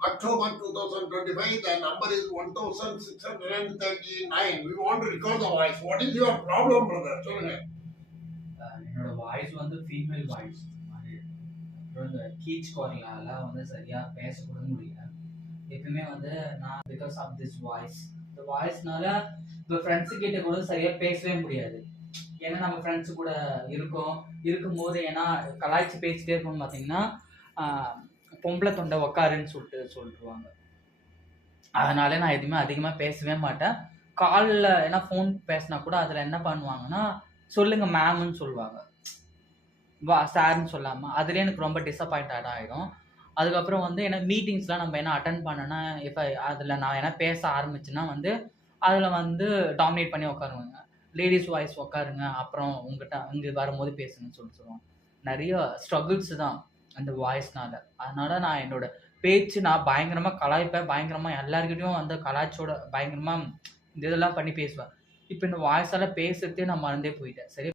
October 2025, the number is 1639. We want to record the voice. What is your problem, brother? சொல்லுங்க. என்னோட voice வந்து female voice மாதிரி. அப்புறம் இந்த கீச் குரலால வந்து சரியா பேசக்கூட முடியல. எப்பவுமே வந்து நான் பிகாஸ் ஆஃப் திஸ் வாய்ஸ், இந்த வாய்ஸ்னால இப்போ ஃப்ரெண்ட்ஸு கிட்ட கூட சரியா பேசவே முடியாது. ஏன்னா நம்ம ஃப்ரெண்ட்ஸு கூட இருக்கும்போது ஏன்னா கலாய்ச்சி பேசிட்டே இருக்கோம்னு பார்த்தீங்கன்னா பொம்பளை தொண்டை உக்காருன்னு சொல்லிட்டுருவாங்க. அதனால நான் எதுவுமே அதிகமாக பேசவே மாட்டேன். காலில் ஏன்னா ஃபோன் பேசினா கூட அதில் என்ன பண்ணுவாங்கன்னா சொல்லுங்க மேம்னு சொல்லுவாங்க, சார்ன்னு சொல்லாமல். அதுலேயே எனக்கு ரொம்ப டிசப்பாயிண்டட் ஆகிடும். அதுக்கப்புறம் வந்து ஏன்னா மீட்டிங்ஸ்லாம் நம்ம என்ன அட்டன் பண்ணோன்னா இப்போ அதில் நான் என்ன பேச ஆரம்பிச்சுன்னா வந்து அதில் வந்து டாமினேட் பண்ணி உட்காருவாங்க. லேடிஸ் வாய்ஸ் உட்காருங்க, அப்புறம் உங்கள்கிட்ட இங்கே வரும்போது பேசுங்கன்னு சொல்லுவாங்க. நிறைய ஸ்ட்ரகிள்ஸ் தான் அந்த வாய்ஸ்னால. அதனால நான் என்னோட பேச்சு நான் பயங்கரமாக கலாய்ப்பேன், பயங்கரமாக எல்லாருக்கிட்டையும் வந்து கலாய்ச்சோட பயங்கரமாக இந்த இதெல்லாம் பண்ணி பேசுவேன். இப்போ இந்த வாய்ஸால் பேசுறதே நான் மறந்தே போயிட்டேன். சரி.